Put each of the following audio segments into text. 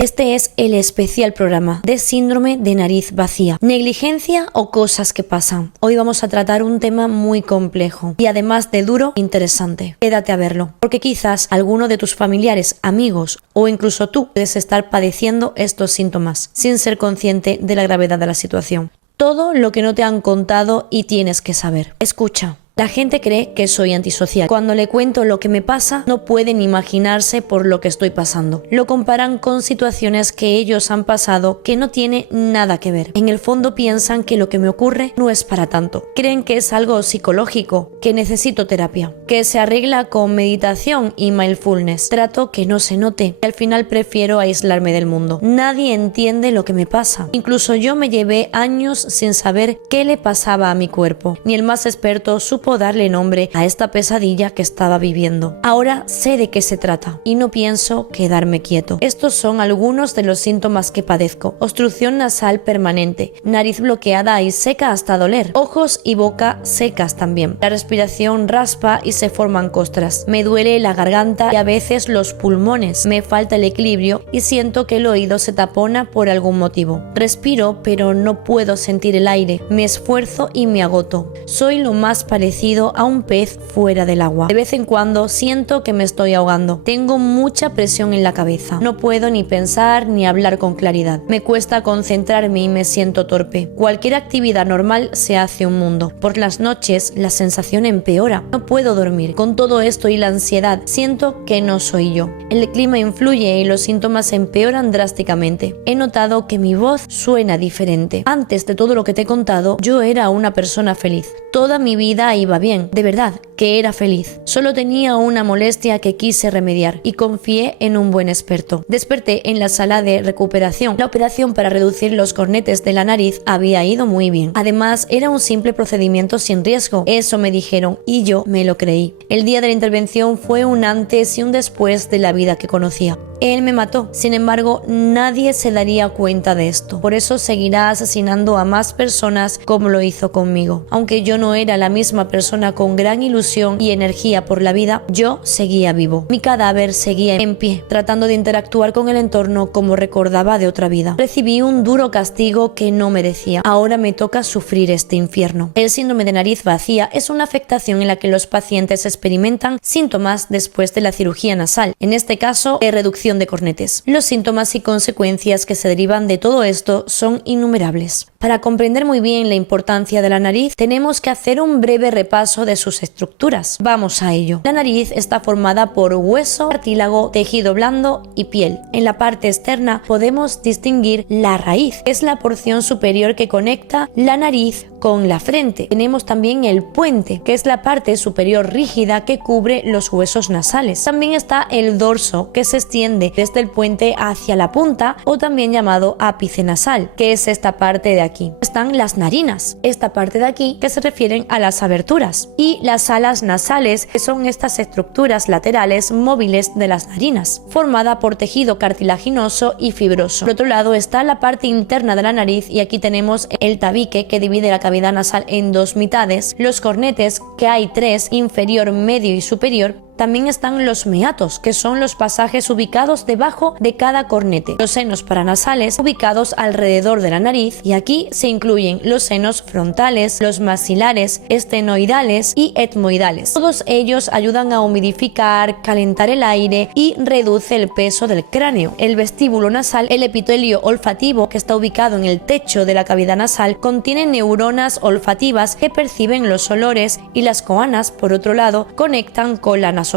Este es el especial programa de síndrome de nariz vacía, negligencia o cosas que pasan. Hoy vamos a tratar un tema muy complejo y además de duro, interesante. Quédate a verlo, porque quizás alguno de tus familiares, amigos o incluso tú puedes estar padeciendo estos síntomas sin ser consciente de la gravedad de la situación. Todo lo que no te han contado y tienes que saber. Escucha. La gente cree que soy antisocial. Cuando le cuento lo que me pasa, no pueden imaginarse por lo que estoy pasando. Lo comparan con situaciones que ellos han pasado que no tiene nada que ver. En el fondo piensan que lo que me ocurre no es para tanto. Creen que es algo psicológico, que necesito terapia, que se arregla con meditación y mindfulness. Trato que no se note y al final prefiero aislarme del mundo. Nadie entiende lo que me pasa. Incluso yo me llevé años sin saber qué le pasaba a mi cuerpo. Ni el más experto supo darle nombre a esta pesadilla que estaba viviendo. Ahora sé de qué se trata y no pienso quedarme quieto. Estos son algunos de los síntomas que padezco: obstrucción nasal permanente, nariz bloqueada y seca hasta doler, ojos y boca secas también, la respiración raspa y se forman costras, me duele la garganta y a veces los pulmones, me falta el equilibrio y siento que el oído se tapona por algún motivo, respiro pero no puedo sentir el aire, me esfuerzo y me agoto, soy lo más parecido a un pez fuera del agua. De vez en cuando siento que me estoy ahogando. Tengo mucha presión en la cabeza. No puedo ni pensar ni hablar con claridad. Me cuesta concentrarme y me siento torpe. Cualquier actividad normal se hace un mundo. Por las noches la sensación empeora. No puedo dormir. Con todo esto y la ansiedad, siento que no soy yo. El clima influye y los síntomas empeoran drásticamente. He notado que mi voz suena diferente. Antes de todo lo que te he contado, yo era una persona feliz. Toda mi vida iba bien, de verdad, que era feliz. Solo tenía una molestia que quise remediar y confié en un buen experto. Desperté en la sala de recuperación. La operación para reducir los cornetes de la nariz había ido muy bien. Además, era un simple procedimiento sin riesgo. Eso me dijeron y yo me lo creí. El día de la intervención fue un antes y un después de la vida que conocía. Él me mató, sin embargo, nadie se daría cuenta de esto. Por eso seguirá asesinando a más personas como lo hizo conmigo. Aunque yo no era la misma persona con gran ilusión y energía por la vida, yo seguía vivo. Mi cadáver seguía en pie, tratando de interactuar con el entorno como recordaba de otra vida. Recibí un duro castigo que no merecía. Ahora me toca sufrir este infierno. El síndrome de nariz vacía es una afectación en la que los pacientes experimentan síntomas después de la cirugía nasal. En este caso, de reducción de cornetes. Los síntomas y consecuencias que se derivan de todo esto son innumerables. Para comprender muy bien la importancia de la nariz, tenemos que hacer un breve repaso de sus estructuras. Vamos a ello. La nariz está formada por hueso, cartílago, tejido blando y piel. En la parte externa podemos distinguir la raíz. Es la porción superior que conecta la nariz con la frente. Tenemos también el puente, que es la parte superior rígida que cubre los huesos nasales. También está el dorso, que se extiende desde el puente hacia la punta, o también llamado ápice nasal, que es esta parte de aquí. Están las narinas, esta parte de aquí, que se refieren a las aberturas, y las alas nasales, que son estas estructuras laterales móviles de las narinas, formada por tejido cartilaginoso y fibroso. Por otro lado está la parte interna de la nariz, y aquí tenemos el tabique, que divide la cavidad nasal en dos mitades, los cornetes, que hay tres, inferior, medio y superior. También están los meatos, que son los pasajes ubicados debajo de cada cornete, los senos paranasales ubicados alrededor de la nariz, y aquí se incluyen los senos frontales, los maxilares, estenoidales y etmoidales. Todos ellos ayudan a humidificar, calentar el aire y reduce el peso del cráneo. El vestíbulo nasal, el epitelio olfativo, que está ubicado en el techo de la cavidad nasal, contiene neuronas olfativas que perciben los olores, y las coanas, por otro lado, conectan con la nasofaringe.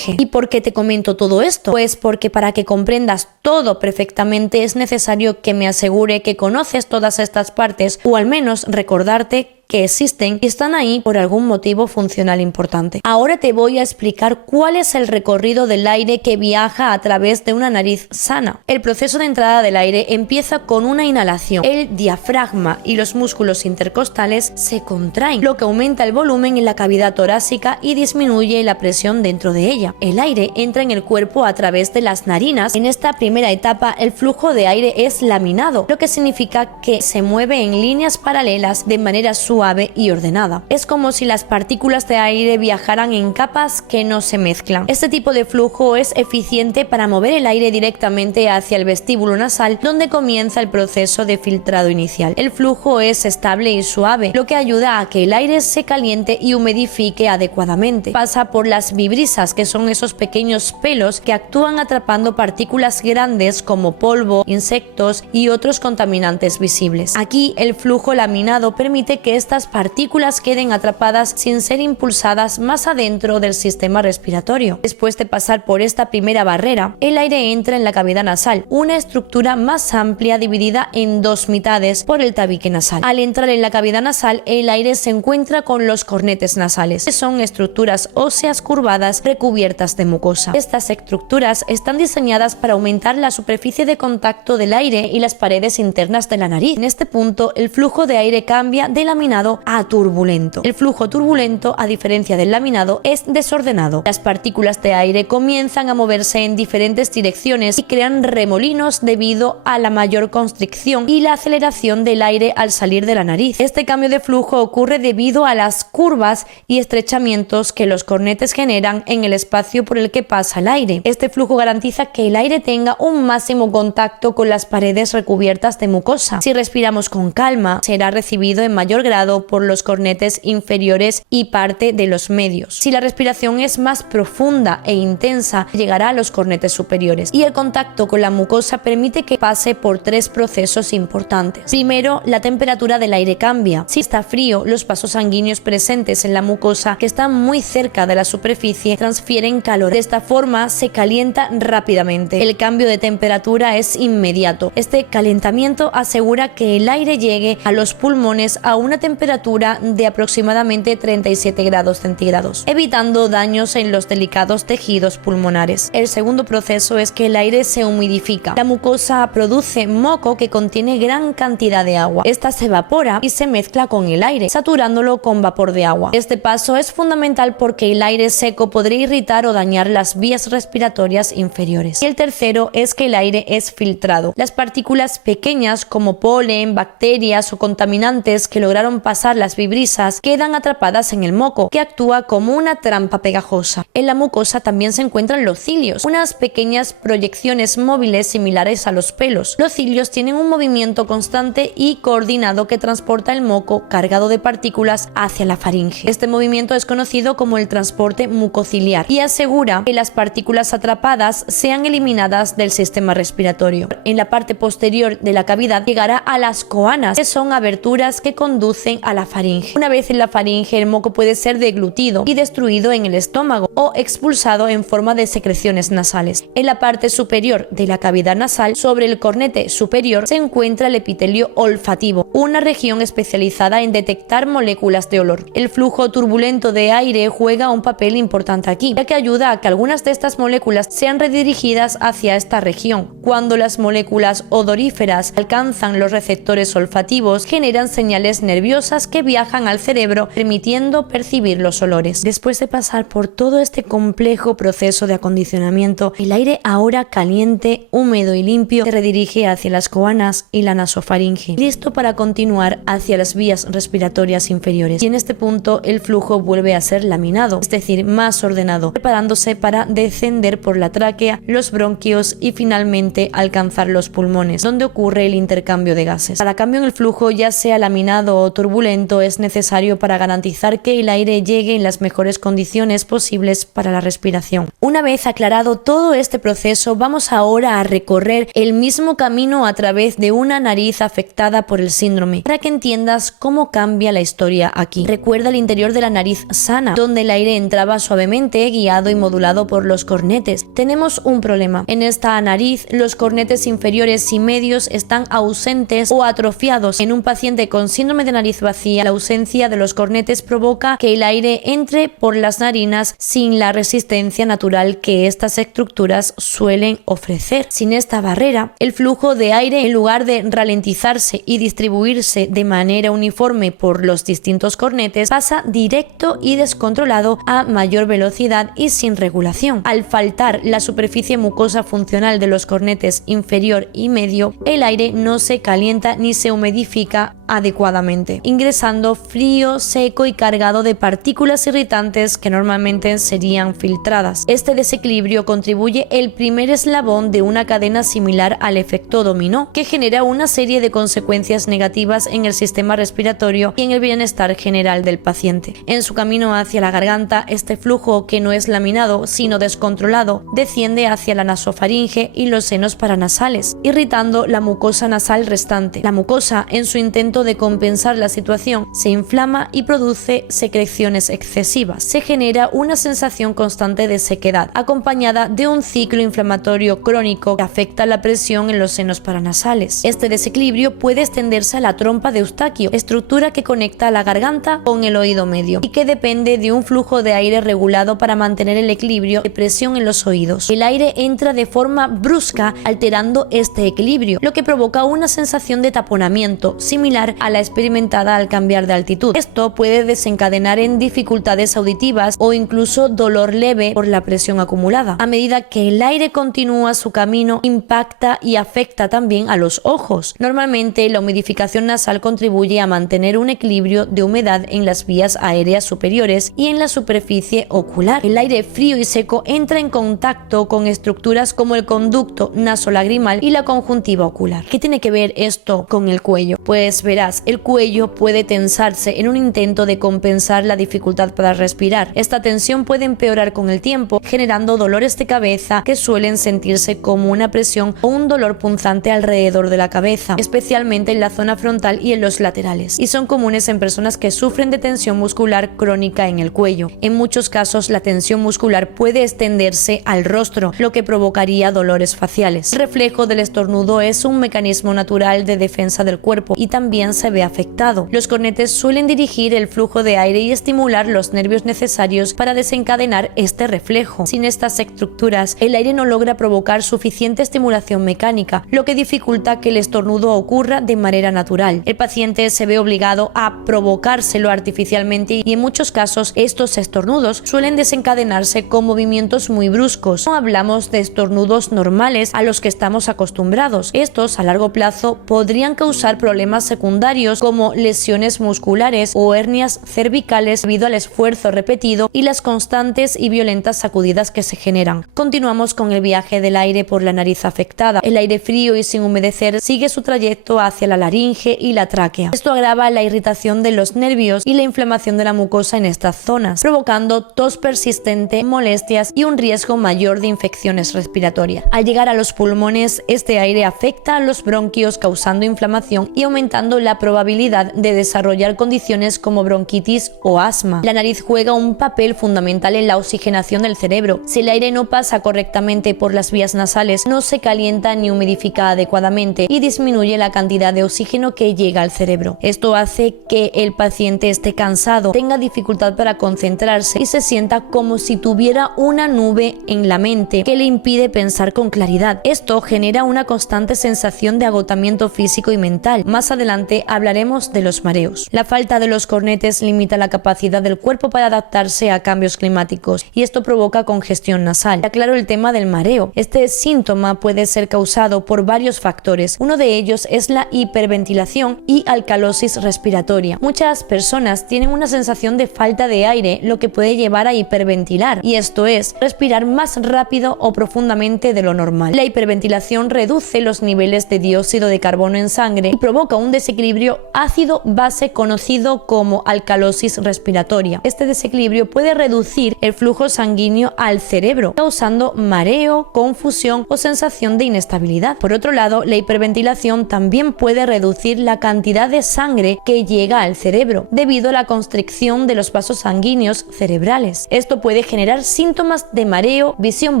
¿Y por qué te comento todo esto? Pues porque para que comprendas todo perfectamente es necesario que me asegure que conoces todas estas partes, o al menos recordarte que existen y están ahí por algún motivo funcional importante. Ahora te voy a explicar cuál es el recorrido del aire que viaja a través de una nariz sana. El proceso de entrada del aire empieza con una inhalación. El diafragma y los músculos intercostales se contraen, lo que aumenta el volumen en la cavidad torácica y disminuye la presión dentro de ella. El aire entra en el cuerpo a través de las narinas. En esta primera etapa, el flujo de aire es laminado, lo que significa que se mueve en líneas paralelas de manera suave suave y ordenada. Es como si las partículas de aire viajaran en capas que no se mezclan. Este tipo de flujo es eficiente para mover el aire directamente hacia el vestíbulo nasal, donde comienza el proceso de filtrado inicial. El flujo es estable y suave, lo que ayuda a que el aire se caliente y humidifique adecuadamente. Pasa por las vibrisas, que son esos pequeños pelos que actúan atrapando partículas grandes como polvo, insectos y otros contaminantes visibles. Aquí el flujo laminado permite que estas partículas queden atrapadas sin ser impulsadas más adentro del sistema respiratorio. Después de pasar por esta primera barrera, el aire entra en la cavidad nasal, una estructura más amplia dividida en dos mitades por el tabique nasal. Al entrar en la cavidad nasal, el aire se encuentra con los cornetes nasales, que son estructuras óseas curvadas recubiertas de mucosa. Estas estructuras están diseñadas para aumentar la superficie de contacto del aire y las paredes internas de la nariz. En este punto, el flujo de aire cambia de laminado a turbulento. El flujo turbulento, a diferencia del laminado, es desordenado. Las partículas de aire comienzan a moverse en diferentes direcciones y crean remolinos debido a la mayor constricción y la aceleración del aire al salir de la nariz. Este cambio de flujo ocurre debido a las curvas y estrechamientos que los cornetes generan en el espacio por el que pasa el aire. Este flujo garantiza que el aire tenga un máximo contacto con las paredes recubiertas de mucosa. Si respiramos con calma, será recibido en mayor grado por los cornetes inferiores y parte de los medios. Si la respiración es más profunda e intensa, llegará a los cornetes superiores. Y el contacto con la mucosa permite que pase por tres procesos importantes. Primero, la temperatura del aire cambia. Si está frío, los vasos sanguíneos presentes en la mucosa, que están muy cerca de la superficie, transfieren calor. De esta forma, se calienta rápidamente. El cambio de temperatura es inmediato. Este calentamiento asegura que el aire llegue a los pulmones a una temperatura de aproximadamente 37 grados centígrados, evitando daños en los delicados tejidos pulmonares. El segundo proceso es que el aire se humidifica. La mucosa produce moco que contiene gran cantidad de agua. Esta se evapora y se mezcla con el aire, saturándolo con vapor de agua. Este paso es fundamental porque el aire seco podría irritar o dañar las vías respiratorias inferiores. Y el tercero es que el aire es filtrado. Las partículas pequeñas como polen, bacterias o contaminantes que lograron pasar las vibrisas quedan atrapadas en el moco, que actúa como una trampa pegajosa. En la mucosa también se encuentran los cilios, unas pequeñas proyecciones móviles similares a los pelos. Los cilios tienen un movimiento constante y coordinado que transporta el moco cargado de partículas hacia la faringe. Este movimiento es conocido como el transporte mucociliar y asegura que las partículas atrapadas sean eliminadas del sistema respiratorio. En la parte posterior de la cavidad llegará a las coanas, que son aberturas que conducen a la faringe. Una vez en la faringe, el moco puede ser deglutido y destruido en el estómago o expulsado en forma de secreciones nasales. En la parte superior de la cavidad nasal, sobre el cornete superior, se encuentra el epitelio olfativo, una región especializada en detectar moléculas de olor. El flujo turbulento de aire juega un papel importante aquí, ya que ayuda a que algunas de estas moléculas sean redirigidas hacia esta región. Cuando las moléculas odoríferas alcanzan los receptores olfativos, generan señales nerviosas que viajan al cerebro, permitiendo percibir los olores. Después de pasar por todo este complejo proceso de acondicionamiento, el aire ahora caliente, húmedo y limpio se redirige hacia las coanas y la nasofaringe, listo para continuar hacia las vías respiratorias inferiores. Y en este punto el flujo vuelve a ser laminado, es decir, más ordenado, preparándose para descender por la tráquea, los bronquios y finalmente alcanzar los pulmones, donde ocurre el intercambio de gases. Cada cambio en el flujo, ya sea laminado o turbulento, es necesario para garantizar que el aire llegue en las mejores condiciones posibles para la respiración. Una vez aclarado todo este proceso, vamos ahora a recorrer el mismo camino a través de una nariz afectada por el síndrome, para que entiendas cómo cambia la historia aquí. Recuerda el interior de la nariz sana, donde el aire entraba suavemente, guiado y modulado por los cornetes. Tenemos un problema. En esta nariz, los cornetes inferiores y medios están ausentes o atrofiados. En un paciente con síndrome de nariz vacía, la ausencia de los cornetes provoca que el aire entre por las narinas sin la resistencia natural que estas estructuras suelen ofrecer. Sin esta barrera, el flujo de aire, en lugar de ralentizarse y distribuirse de manera uniforme por los distintos cornetes, pasa directo y descontrolado a mayor velocidad y sin regulación. Al faltar la superficie mucosa funcional de los cornetes inferior y medio, el aire no se calienta ni se humidifica adecuadamente, ingresando frío, seco y cargado de partículas irritantes que normalmente serían filtradas. Este desequilibrio contribuye el primer eslabón de una cadena similar al efecto dominó, que genera una serie de consecuencias negativas en el sistema respiratorio y en el bienestar general del paciente. En su camino hacia la garganta, este flujo, que no es laminado sino descontrolado, desciende hacia la nasofaringe y los senos paranasales, irritando la mucosa nasal restante. La mucosa, en su intento de compensar la situación, se inflama y produce secreciones excesivas. Se genera una sensación constante de sequedad, acompañada de un ciclo inflamatorio crónico que afecta la presión en los senos paranasales. Este desequilibrio puede extenderse a la trompa de Eustaquio, estructura que conecta la garganta con el oído medio y que depende de un flujo de aire regulado para mantener el equilibrio de presión en los oídos. El aire entra de forma brusca, alterando este equilibrio, lo que provoca una sensación de taponamiento similar a la experimentada al cambiar de altitud. Esto puede desencadenar en dificultades auditivas o incluso dolor leve por la presión acumulada. A medida que el aire continúa su camino, impacta y afecta también a los ojos. Normalmente, la humidificación nasal contribuye a mantener un equilibrio de humedad en las vías aéreas superiores y en la superficie ocular. El aire frío y seco entra en contacto con estructuras como el conducto nasolagrimal y la conjuntiva ocular. ¿Qué tiene que ver esto con el cuello? Pues verás, el cuello puede tensarse en un intento de compensar la dificultad para respirar. Esta tensión puede empeorar con el tiempo, generando dolores de cabeza que suelen sentirse como una presión o un dolor punzante alrededor de la cabeza, especialmente en la zona frontal y en los laterales, y son comunes en personas que sufren de tensión muscular crónica en el cuello. En muchos casos, la tensión muscular puede extenderse al rostro, lo que provocaría dolores faciales. El reflejo del estornudo es un mecanismo natural de defensa del cuerpo y también se ve afectado. Los cornetes suelen dirigir el flujo de aire y estimular los nervios necesarios para desencadenar este reflejo. Sin estas estructuras, el aire no logra provocar suficiente estimulación mecánica, lo que dificulta que el estornudo ocurra de manera natural. El paciente se ve obligado a provocárselo artificialmente y en muchos casos estos estornudos suelen desencadenarse con movimientos muy bruscos. No hablamos de estornudos normales a los que estamos acostumbrados. Estos a largo plazo podrían causar problemas secundarios como lesiones musculares o hernias cervicales debido al esfuerzo repetido y las constantes y violentas sacudidas que se generan. Continuamos con el viaje del aire por la nariz afectada. El aire frío y sin humedecer sigue su trayecto hacia la laringe y la tráquea. Esto agrava la irritación de los nervios y la inflamación de la mucosa en estas zonas, provocando tos persistente, molestias y un riesgo mayor de infecciones respiratorias. Al llegar a los pulmones, este aire afecta a los bronquios, causando inflamación y aumentando la probabilidad de desarrollar condiciones como bronquitis o asma. La nariz juega un papel fundamental en la oxigenación del cerebro. Si el aire no pasa correctamente por las vías nasales, no se calienta ni humidifica adecuadamente y disminuye la cantidad de oxígeno que llega al cerebro. Esto hace que el paciente esté cansado, tenga dificultad para concentrarse y se sienta como si tuviera una nube en la mente que le impide pensar con claridad. Esto genera una constante sensación de agotamiento físico y mental. Más adelante hablaremos de los mareos. La falta de los cornetes limita la capacidad del cuerpo para adaptarse a cambios climáticos y esto provoca congestión nasal. Aclaro el tema del mareo. Este síntoma puede ser causado por varios factores. Uno de ellos es la hiperventilación y alcalosis respiratoria. Muchas personas tienen una sensación de falta de aire, lo que puede llevar a hiperventilar, y esto es respirar más rápido o profundamente de lo normal. La hiperventilación reduce los niveles de dióxido de carbono en sangre y provoca un desequilibrio ácido-base conocido como alcalosis respiratoria. Este desequilibrio puede reducir el flujo sanguíneo al cerebro, causando mareo, confusión o sensación de inestabilidad. Por otro lado, la hiperventilación también puede reducir la cantidad de sangre que llega al cerebro debido a la constricción de los vasos sanguíneos cerebrales. Esto puede generar síntomas de mareo, visión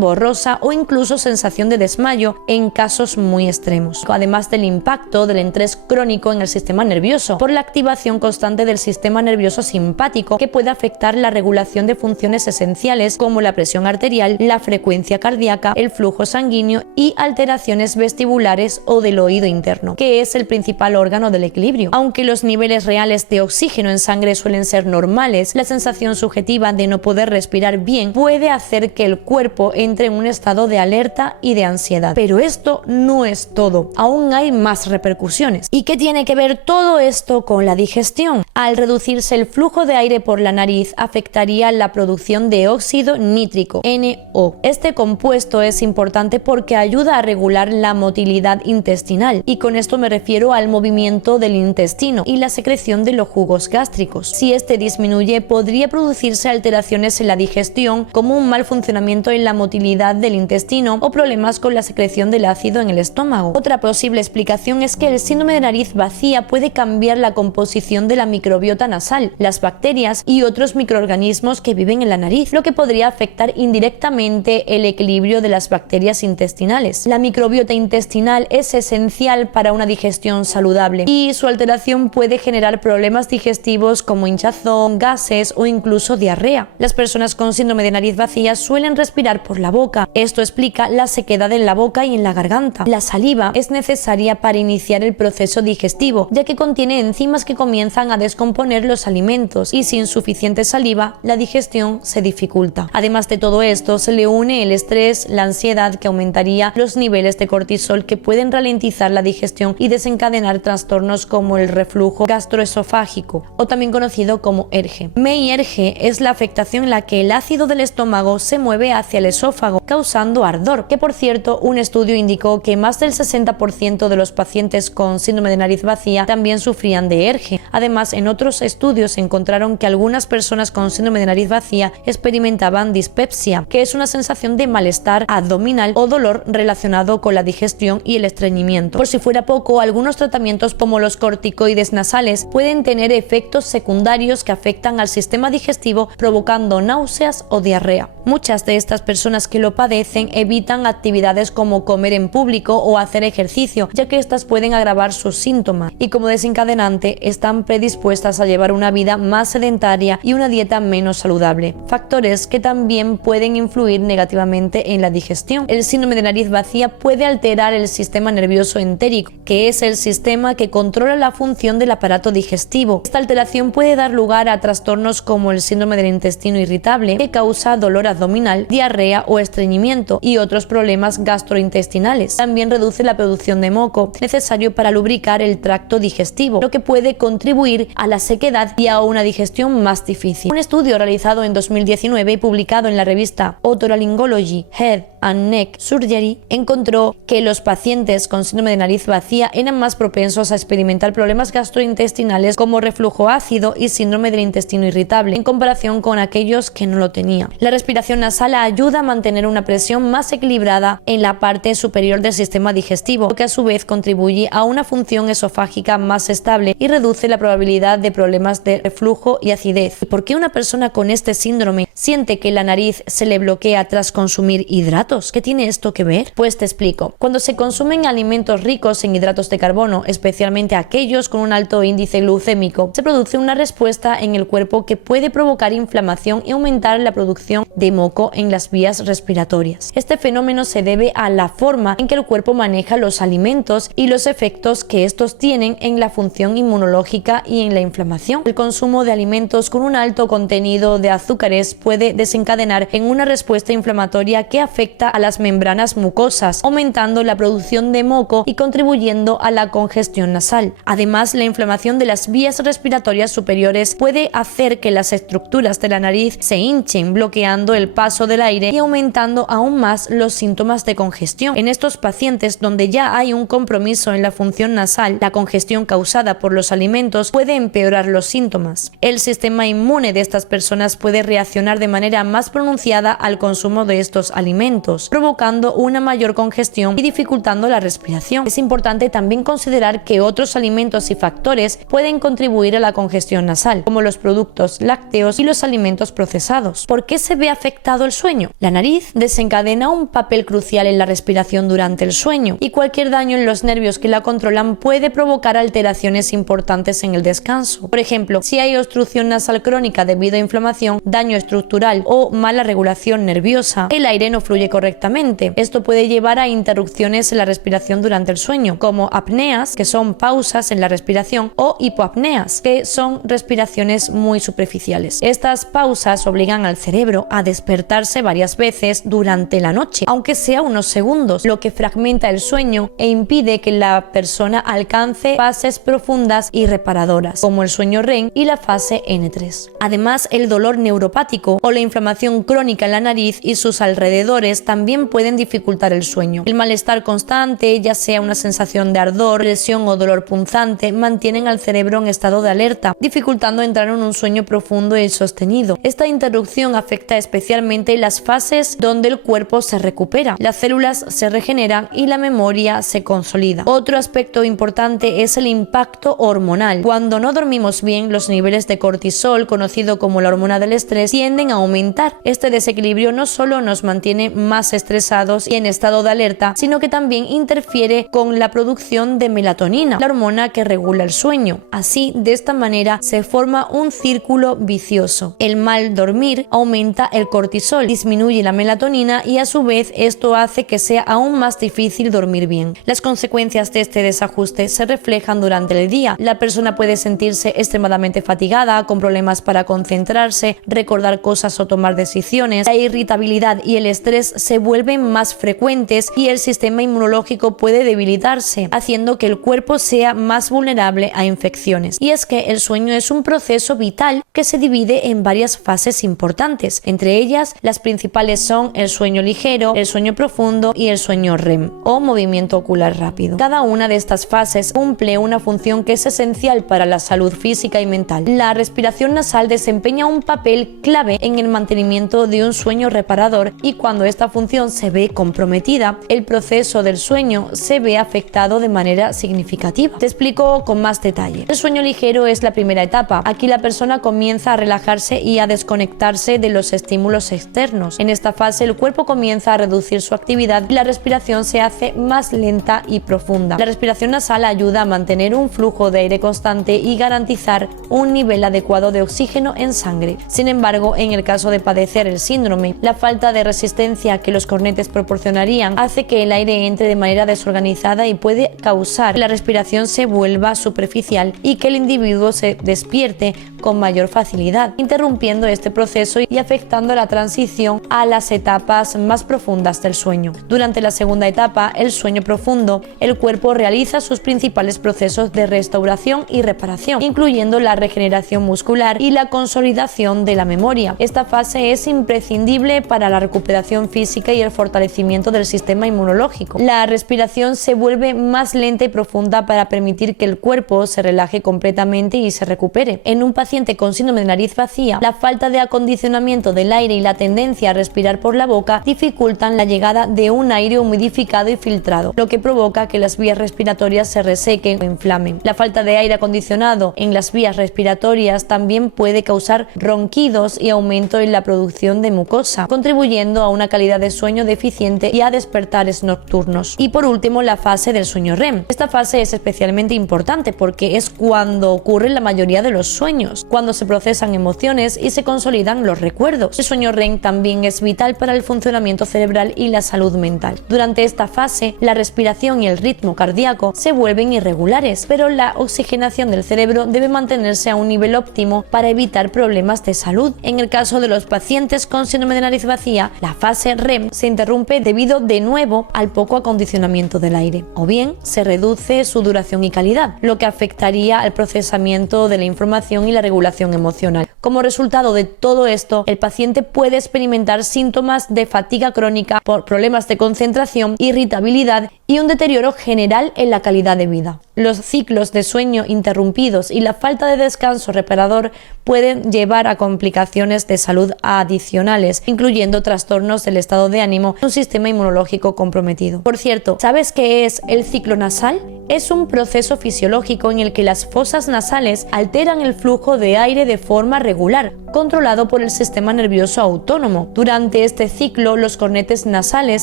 borrosa o incluso sensación de desmayo en casos muy extremos. Además del impacto del estrés crónico en el sistema nervioso por la activación constante del sistema nervioso simpático, que puede afectar la regulación de funciones esenciales como la presión arterial, la frecuencia cardíaca, el flujo sanguíneo y alteraciones vestibulares o del oído interno, que es el principal órgano del equilibrio. Aunque los niveles reales de oxígeno en sangre suelen ser normales, la sensación subjetiva de no poder respirar bien puede hacer que el cuerpo entre en un estado de alerta y de ansiedad. Pero esto no es todo, aún hay más repercusiones. ¿Y qué tiene que ver todo esto con la digestión? Al reducirse el flujo de aire por la nariz, afectaría la producción de óxido nítrico, NO. Este compuesto es importante porque ayuda a regular la motilidad intestinal, y con esto me refiero al movimiento del intestino y la secreción de los jugos gástricos. Si este disminuye, podría producirse alteraciones en la digestión, como un mal funcionamiento en la motilidad del intestino o problemas con la secreción del ácido en el estómago. Otra posible explicación es que el síndrome de nariz vacía puede cambiar la composición de la microbiota nasal, las bacterias y otros microorganismos que viven en la nariz, lo que podría afectar indirectamente el equilibrio de las bacterias intestinales. La microbiota intestinal es esencial para una digestión saludable, y su alteración puede generar problemas digestivos como hinchazón, gases o incluso diarrea. Las personas con síndrome de nariz vacía suelen respirar por la boca. Esto explica la sequedad en la boca y en la garganta. La saliva es necesaria para iniciar el proceso digestivo, ya que contiene enzimas que comienzan a descomponer los alimentos, y sin suficiente saliva la digestión se dificulta. Además de todo esto, se le une el estrés, la ansiedad, que aumentaría los niveles de cortisol, que pueden ralentizar la digestión y desencadenar trastornos como el reflujo gastroesofágico, o también conocido como ERGE. MEI-ERGE es la afectación en la que el ácido del estómago se mueve hacia el esófago, causando ardor, que por cierto, un estudio indicó que más del 60% de los pacientes con síndrome de nariz vacía también sufrían de ERGE. Además, en otros estudios se encontraron que algunas personas con síndrome de nariz vacía experimentaban dispepsia, que es una sensación de malestar abdominal o dolor relacionado con la digestión y el estreñimiento. Por si fuera poco, algunos tratamientos como los corticoides nasales pueden tener efectos secundarios que afectan al sistema digestivo, provocando náuseas o diarrea. Muchas de estas personas que lo padecen evitan actividades como comer en público o hacer ejercicio, ya que estas pueden agravar sus síntomas, y como desencadenante están predispuestas a llevar una vida más sedentaria y una dieta menos saludable, factores que también pueden influir negativamente en la digestión. El síndrome de nariz vacía puede alterar el sistema nervioso entérico, que es el sistema que controla la función del aparato digestivo. Esta alteración puede dar lugar a trastornos como el síndrome del intestino irritable, que causa dolor abdominal, diarrea o estreñimiento, y otros problemas gastrointestinales. También reduce la producción de moco, necesario para lubricar el tracto digestivo, lo que puede contribuir a la sequedad y a una digestión más difícil. Un estudio realizado en 2019 y publicado en la revista Otolaryngology Head and Neck Surgery encontró que los pacientes con síndrome de nariz vacía eran más propensos a experimentar problemas gastrointestinales como reflujo ácido y síndrome del intestino irritable, en comparación con aquellos que no lo tenían. La respiración nasal ayuda a mantener una presión más equilibrada en la parte superior del sistema digestivo, lo que a su vez contribuye a una función esofágica más estable y reduce la probabilidad de problemas de reflujo y acidez. ¿Por qué una persona con este síndrome siente que la nariz se le bloquea tras consumir hidratos? ¿Qué tiene esto que ver? Pues te explico. Cuando se consumen alimentos ricos en hidratos de carbono, especialmente aquellos con un alto índice glucémico, se produce una respuesta en el cuerpo que puede provocar inflamación y aumentar la producción de moco en las vías respiratorias. Este fenómeno se debe a la forma en que el cuerpo maneja los alimentos y los efectos que estos tienen en la función inmunológica y en la inflamación. El consumo de alimentos con un alto contenido de azúcares puede desencadenar en una respuesta inflamatoria que afecta a las membranas mucosas, aumentando la producción de moco y contribuyendo a la congestión nasal. Además, la inflamación de las vías respiratorias superiores puede hacer que las estructuras de la nariz se hinchen, bloqueando el paso del aire y aumentando aún más los síntomas de congestión. En estos pacientes donde ya hay un compromiso en la función nasal, la congestión causada por los alimentos puede empeorar los síntomas. El sistema inmune de estas personas puede reaccionar de manera más pronunciada al consumo de estos alimentos, provocando una mayor congestión y dificultando la respiración. Es importante también considerar que otros alimentos y factores pueden contribuir a la congestión nasal, como los productos lácteos y los alimentos procesados. ¿Por qué se ve afectado el sueño? La nariz desencadena un papel crucial en la respiración durante el sueño, y cualquier daño en los nervios que la controlan puede provocar alteraciones importantes en el descanso. Por ejemplo, si hay obstrucción nasal crónica debido a inflamación, daño estructural o mala regulación nerviosa, el aire no fluye correctamente. Esto puede llevar a interrupciones en la respiración durante el sueño, como apneas, que son pausas en la respiración, o hipoapneas, que son respiraciones muy superficiales. Estas pausas obligan al cerebro a despertarse varias veces durante la noche, aunque sea unos segundos, lo que fragmenta el sueño e impide que la persona alcance produce fases profundas y reparadoras, como el sueño REM y la fase N3. Además, el dolor neuropático o la inflamación crónica en la nariz y sus alrededores también pueden dificultar el sueño. El malestar constante, ya sea una sensación de ardor, presión o dolor punzante, mantienen al cerebro en estado de alerta, dificultando entrar en un sueño profundo y sostenido. Esta interrupción afecta especialmente las fases donde el cuerpo se recupera, las células se regeneran y la memoria se consolida. Otro aspecto importante es el impacto hormonal. Cuando no dormimos bien, los niveles de cortisol, conocido como la hormona del estrés, tienden a aumentar. Este desequilibrio no solo nos mantiene más estresados y en estado de alerta, sino que también interfiere con la producción de melatonina, la hormona que regula el sueño. Así, de esta manera se forma un círculo vicioso. El mal dormir aumenta el cortisol, disminuye la melatonina y a su vez esto hace que sea aún más difícil dormir bien. Las consecuencias de este desajuste se reflejan durante el día. La persona puede sentirse extremadamente fatigada, con problemas para concentrarse, recordar cosas o tomar decisiones. La irritabilidad y el estrés se vuelven más frecuentes y el sistema inmunológico puede debilitarse, haciendo que el cuerpo sea más vulnerable a infecciones. Y es que el sueño es un proceso vital que se divide en varias fases importantes. Entre ellas, las principales son el sueño ligero, el sueño profundo y el sueño REM, o movimiento ocular rápido. Cada una de estas fases cumple una función que es esencial para la salud física y mental. La respiración nasal desempeña un papel clave en el mantenimiento de un sueño reparador y cuando esta función se ve comprometida, el proceso del sueño se ve afectado de manera significativa. Te explico con más detalle. El sueño ligero es la primera etapa. Aquí la persona comienza a relajarse y a desconectarse de los estímulos externos. En esta fase el cuerpo comienza a reducir su actividad y la respiración se hace más lenta y profunda. La respiración nasal ayuda a mantener un flujo de aire constante y garantizar un nivel adecuado de oxígeno en sangre. Sin embargo, en el caso de padecer el síndrome, la falta de resistencia que los cornetes proporcionarían hace que el aire entre de manera desorganizada y puede causar que la respiración se vuelva superficial y que el individuo se despierte con mayor facilidad, interrumpiendo este proceso y afectando la transición a las etapas más profundas del sueño. Durante la segunda etapa, el sueño profundo, el cuerpo realiza sus principales procesos de restauración y reparación, incluyendo la regeneración muscular y la consolidación de la memoria. Esta fase es imprescindible para la recuperación física y el fortalecimiento del sistema inmunológico. La respiración se vuelve más lenta y profunda para permitir que el cuerpo se relaje completamente y se recupere. En un paciente con síndrome de nariz vacía, la falta de acondicionamiento del aire y la tendencia a respirar por la boca dificultan la llegada de un aire humidificado y filtrado, lo que provoca que las vías respiratorias se resequen o inflamen. La falta de aire acondicionado en las vías respiratorias también puede causar ronquidos y aumento en la producción de mucosa, contribuyendo a una calidad de sueño deficiente y a despertares nocturnos. Y por último, la fase del sueño REM. Esta fase es especialmente importante porque es cuando ocurre la mayoría de los sueños, cuando se procesan emociones y se consolidan los recuerdos. El sueño REM también es vital para el funcionamiento cerebral y la salud mental. Durante esta fase, la respiración y el ritmo cardíaco se vuelven irregulares, pero la oxigenación del cerebro debe mantenerse a un nivel óptimo para evitar problemas de salud. En el caso de los pacientes con síndrome de nariz vacía, la fase REM se interrumpe debido de nuevo al poco acondicionamiento del aire, o bien se reduce su duración y calidad, lo que afectaría al procesamiento de la información y la regulación emocional. Como resultado de todo esto, el paciente puede experimentar síntomas de fatiga crónica por problemas de concentración, irritabilidad y un deterioro general en la calidad de vida. Los ciclos de sueño interrumpidos y la falta de descanso reparador pueden llevar a complicaciones de salud adicionales, incluyendo trastornos del estado de ánimo y un sistema inmunológico comprometido. Por cierto, ¿sabes qué es el ciclo nasal? Es un proceso fisiológico en el que las fosas nasales alteran el flujo de aire de forma regular, controlado por el sistema nervioso autónomo. Durante este ciclo, los cornetes nasales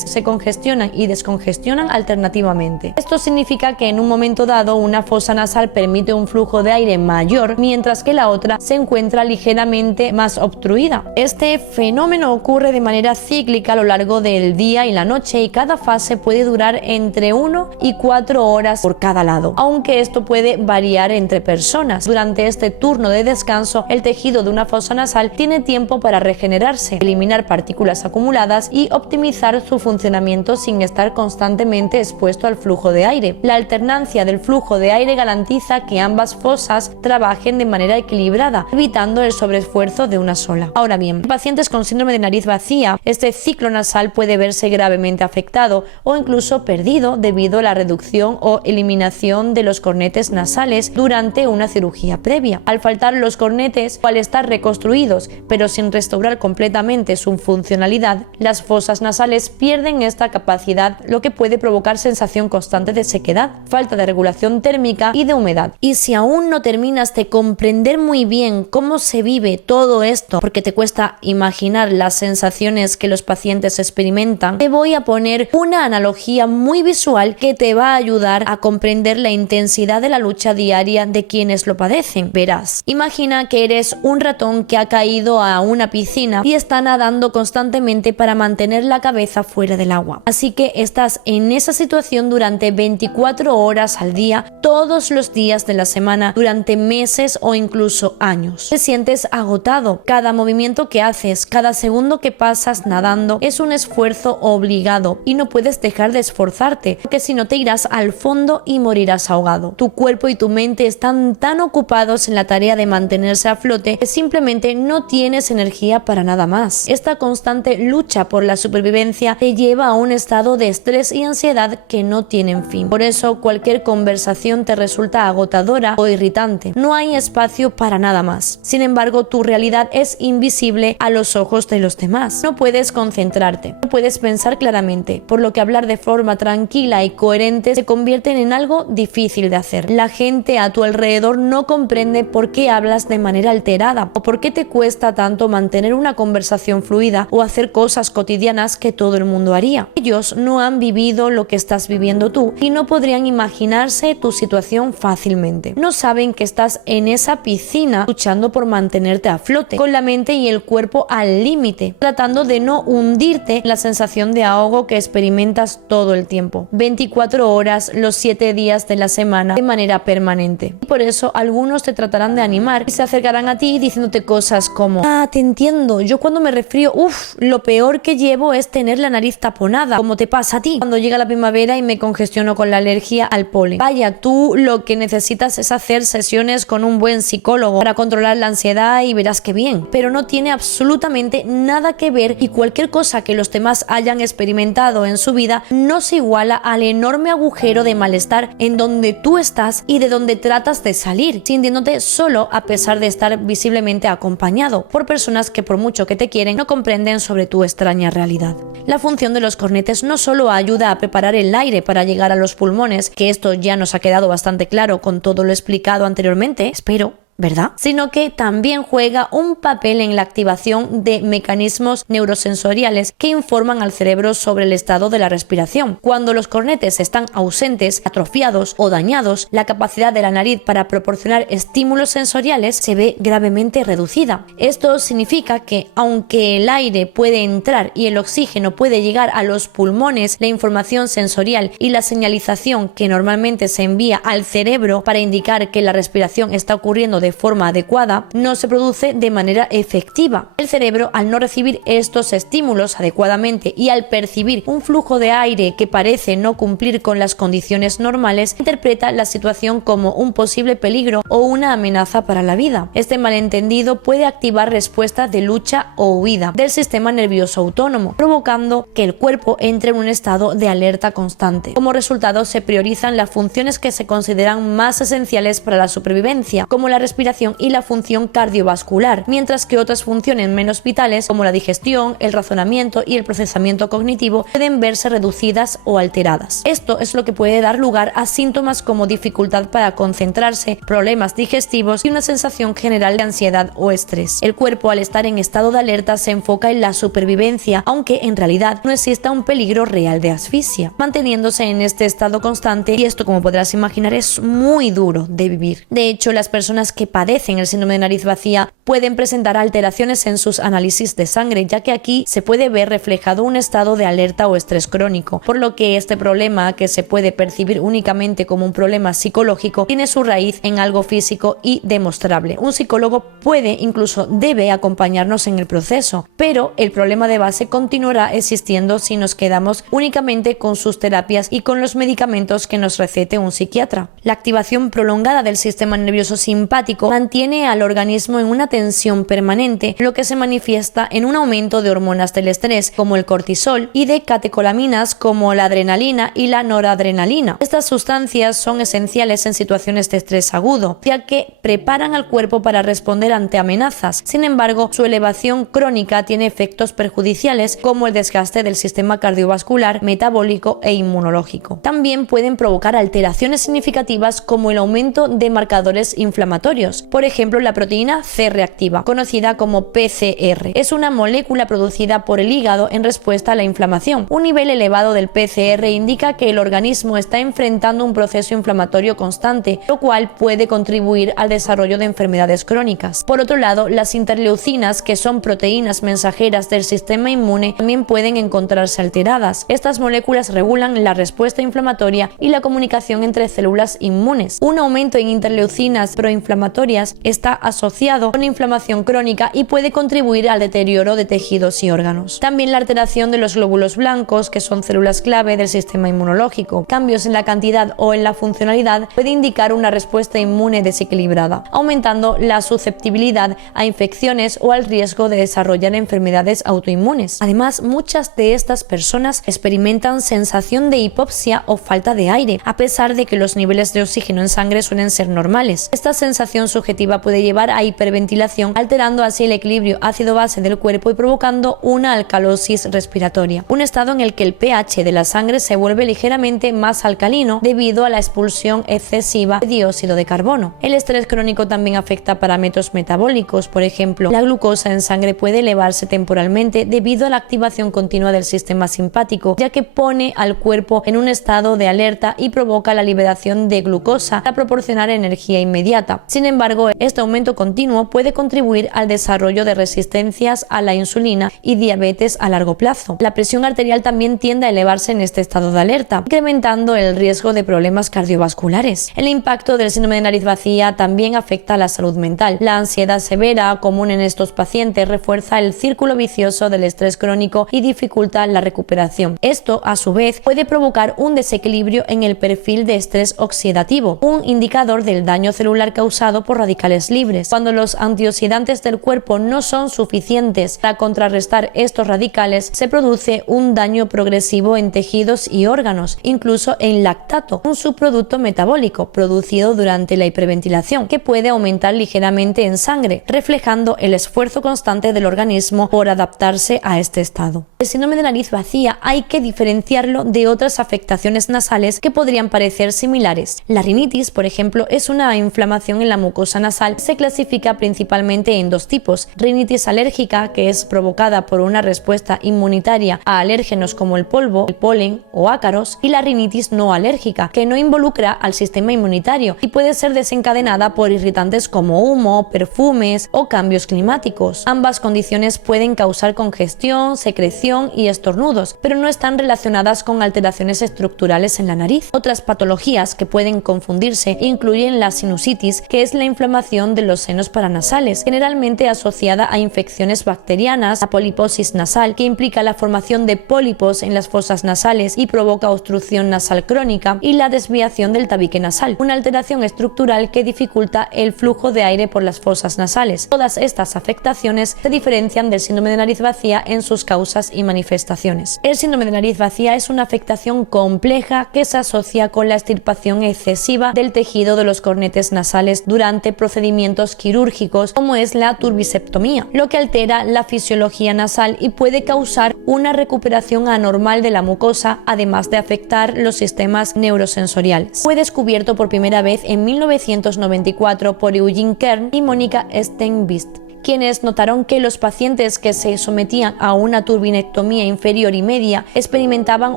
se congestionan y descongestionan alternativamente. Esto significa que en un momento dado una fosa nasal permite un flujo de aire mayor, mientras que la otra se encuentra ligeramente más obstruida. Este fenómeno ocurre de manera cíclica a lo largo del día y la noche y cada fase puede durar entre 1 y 4 horas por cada lado, aunque esto puede variar entre personas. Durante este turno de descanso, el tejido de una fosa nasal tiene tiempo para regenerarse, eliminar partículas acumuladas y optimizar su funcionamiento sin estar constantemente expuesto al flujo de aire. La alternancia del flujo flujo de aire garantiza que ambas fosas trabajen de manera equilibrada, evitando el sobreesfuerzo de una sola. Ahora bien, en pacientes con síndrome de nariz vacía, este ciclo nasal puede verse gravemente afectado o incluso perdido debido a la reducción o eliminación de los cornetes nasales durante una cirugía previa. Al faltar los cornetes o al estar reconstruidos, pero sin restaurar completamente su funcionalidad, las fosas nasales pierden esta capacidad, lo que puede provocar sensación constante de sequedad, falta de regulación térmica y de humedad. Y si aún no terminas de comprender muy bien cómo se vive todo esto, porque te cuesta imaginar las sensaciones que los pacientes experimentan, te voy a poner una analogía muy visual que te va a ayudar a comprender la intensidad de la lucha diaria de quienes lo padecen. Verás, imagina que eres un ratón que ha caído a una piscina y está nadando constantemente para mantener la cabeza fuera del agua. Así que estás en esa situación durante 24 horas al día, todos los días de la semana, durante meses o incluso años. Te sientes agotado. Cada movimiento que haces, cada segundo que pasas nadando es un esfuerzo obligado y no puedes dejar de esforzarte, porque si no te irás al fondo y morirás ahogado. Tu cuerpo y tu mente están tan ocupados en la tarea de mantenerse a flote que simplemente no tienes energía para nada más. Esta constante lucha por la supervivencia te lleva a un estado de estrés y ansiedad que no tienen fin. Por eso cualquier conversación te resulta agotadora o irritante. No hay espacio para nada más. Sin embargo, tu realidad es invisible a los ojos de los demás. No puedes concentrarte, no puedes pensar claramente, por lo que hablar de forma tranquila y coherente se convierte en algo difícil de hacer. La gente a tu alrededor no comprende por qué hablas de manera alterada o por qué te cuesta tanto mantener una conversación fluida o hacer cosas cotidianas que todo el mundo haría. Ellos no han vivido lo que estás viviendo tú y no podrían imaginarse tu situación fácilmente. No saben que estás en esa piscina luchando por mantenerte a flote, con la mente y el cuerpo al límite, tratando de no hundirte en la sensación de ahogo que experimentas todo el tiempo, 24 horas, los 7 días de la semana, de manera permanente. Y por eso algunos te tratarán de animar y se acercarán a ti diciéndote cosas como: ah, te entiendo, yo cuando me resfrío, lo peor que llevo es tener la nariz taponada, como te pasa a ti cuando llega la primavera y me congestiono con la alergia al polen. Vaya, tú lo que necesitas es hacer sesiones con un buen psicólogo para controlar la ansiedad y verás que bien, pero no tiene absolutamente nada que ver, y cualquier cosa que los demás hayan experimentado en su vida no se iguala al enorme agujero de malestar en donde tú estás y de donde tratas de salir, sintiéndote solo a pesar de estar visiblemente acompañado por personas que, por mucho que te quieren, no comprenden sobre tu extraña realidad. La función de los cornetes no solo ayuda a preparar el aire para llegar a los pulmones, que esto ya nos ha quedado bastante claro con todo lo explicado anteriormente, espero, ¿verdad? Sino que también juega un papel en la activación de mecanismos neurosensoriales que informan al cerebro sobre el estado de la respiración. Cuando los cornetes están ausentes, atrofiados o dañados, la capacidad de la nariz para proporcionar estímulos sensoriales se ve gravemente reducida. Esto significa que, aunque el aire puede entrar y el oxígeno puede llegar a los pulmones, la información sensorial y la señalización que normalmente se envía al cerebro para indicar que la respiración está ocurriendo de forma adecuada no se produce de manera efectiva. El cerebro, al no recibir estos estímulos adecuadamente y al percibir un flujo de aire que parece no cumplir con las condiciones normales, interpreta la situación como un posible peligro o una amenaza para la vida. Este malentendido puede activar respuestas de lucha o huida del sistema nervioso autónomo, provocando que el cuerpo entre en un estado de alerta constante. Como resultado, se priorizan las funciones que se consideran más esenciales para la supervivencia, como la respiración y la función cardiovascular, mientras que otras funciones menos vitales, como la digestión, el razonamiento y el procesamiento cognitivo, pueden verse reducidas o alteradas. Esto es lo que puede dar lugar a síntomas como dificultad para concentrarse, problemas digestivos y una sensación general de ansiedad o estrés. El cuerpo, al estar en estado de alerta, se enfoca en la supervivencia, aunque en realidad no exista un peligro real de asfixia, manteniéndose en este estado constante, y esto, como podrás imaginar, es muy duro de vivir. De hecho, las personas que que padecen el síndrome de nariz vacía pueden presentar alteraciones en sus análisis de sangre, ya que aquí se puede ver reflejado un estado de alerta o estrés crónico, por lo que este problema, que se puede percibir únicamente como un problema psicológico, tiene su raíz en algo físico y demostrable. Un psicólogo puede, incluso debe, acompañarnos en el proceso, pero el problema de base continuará existiendo si nos quedamos únicamente con sus terapias y con los medicamentos que nos recete un psiquiatra. La activación prolongada del sistema nervioso simpático mantiene al organismo en una tensión permanente, lo que se manifiesta en un aumento de hormonas del estrés como el cortisol y de catecolaminas como la adrenalina y la noradrenalina. Estas sustancias son esenciales en situaciones de estrés agudo, ya que preparan al cuerpo para responder ante amenazas. Sin embargo, su elevación crónica tiene efectos perjudiciales como el desgaste del sistema cardiovascular, metabólico e inmunológico. También pueden provocar alteraciones significativas como el aumento de marcadores inflamatorios. Por ejemplo, la proteína C reactiva, conocida como PCR, es una molécula producida por el hígado en respuesta a la inflamación. Un nivel elevado del PCR indica que el organismo está enfrentando un proceso inflamatorio constante, lo cual puede contribuir al desarrollo de enfermedades crónicas. Por otro lado, las interleucinas, que son proteínas mensajeras del sistema inmune, también pueden encontrarse alteradas. Estas moléculas regulan la respuesta inflamatoria y la comunicación entre células inmunes. Un aumento en interleucinas proinflamatorias está asociado con inflamación crónica y puede contribuir al deterioro de tejidos y órganos. También la alteración de los glóbulos blancos, que son células clave del sistema inmunológico. Cambios en la cantidad o en la funcionalidad puede indicar una respuesta inmune desequilibrada, aumentando la susceptibilidad a infecciones o al riesgo de desarrollar enfermedades autoinmunes. Además, muchas de estas personas experimentan sensación de hipoxia o falta de aire, a pesar de que los niveles de oxígeno en sangre suelen ser normales. Esta sensación subjetiva puede llevar a hiperventilación, alterando así el equilibrio ácido-base del cuerpo y provocando una alcalosis respiratoria, un estado en el que el pH de la sangre se vuelve ligeramente más alcalino debido a la expulsión excesiva de dióxido de carbono. El estrés crónico también afecta parámetros metabólicos. Por ejemplo, la glucosa en sangre puede elevarse temporalmente debido a la activación continua del sistema simpático, ya que pone al cuerpo en un estado de alerta y provoca la liberación de glucosa para proporcionar energía inmediata. Sin embargo, este aumento continuo puede contribuir al desarrollo de resistencias a la insulina y diabetes a largo plazo. La presión arterial también tiende a elevarse en este estado de alerta, incrementando el riesgo de problemas cardiovasculares. El impacto del síndrome de nariz vacía también afecta a la salud mental. La ansiedad severa, común en estos pacientes, refuerza el círculo vicioso del estrés crónico y dificulta la recuperación. Esto, a su vez, puede provocar un desequilibrio en el perfil de estrés oxidativo, un indicador del daño celular causado por radicales libres. Cuando los antioxidantes del cuerpo no son suficientes para contrarrestar estos radicales, se produce un daño progresivo en tejidos y órganos, incluso en lactato, un subproducto metabólico producido durante la hiperventilación, que puede aumentar ligeramente en sangre, reflejando el esfuerzo constante del organismo por adaptarse a este estado. El síndrome de nariz vacía hay que diferenciarlo de otras afectaciones nasales que podrían parecer similares. La rinitis, por ejemplo, es una inflamación en la mucosa nasal. Se clasifica principalmente en dos tipos: rinitis alérgica, que es provocada por una respuesta inmunitaria a alérgenos como el polvo, el polen o ácaros, y la rinitis no alérgica, que no involucra al sistema inmunitario y puede ser desencadenada por irritantes como humo, perfumes o cambios climáticos. Ambas condiciones pueden causar congestión, secreción y estornudos, pero no están relacionadas con alteraciones estructurales en la nariz. Otras patologías que pueden confundirse incluyen la sinusitis, que es la inflamación de los senos paranasales, generalmente asociada a infecciones bacterianas, la poliposis nasal, que implica la formación de pólipos en las fosas nasales y provoca obstrucción nasal crónica, y la desviación del tabique nasal, una alteración estructural que dificulta el flujo de aire por las fosas nasales. Todas estas afectaciones se diferencian del síndrome de nariz vacía en sus causas y manifestaciones. El síndrome de nariz vacía es una afectación compleja que se asocia con la extirpación excesiva del tejido de los cornetes nasales durante procedimientos quirúrgicos, como es la turbisectomía, lo que altera la fisiología nasal y puede causar una recuperación anormal de la mucosa, además de afectar los sistemas neurosensoriales. Fue descubierto por primera vez en 1994 por Eugene Kern y Monica Stenbist, quienes notaron que los pacientes que se sometían a una turbinectomía inferior y media experimentaban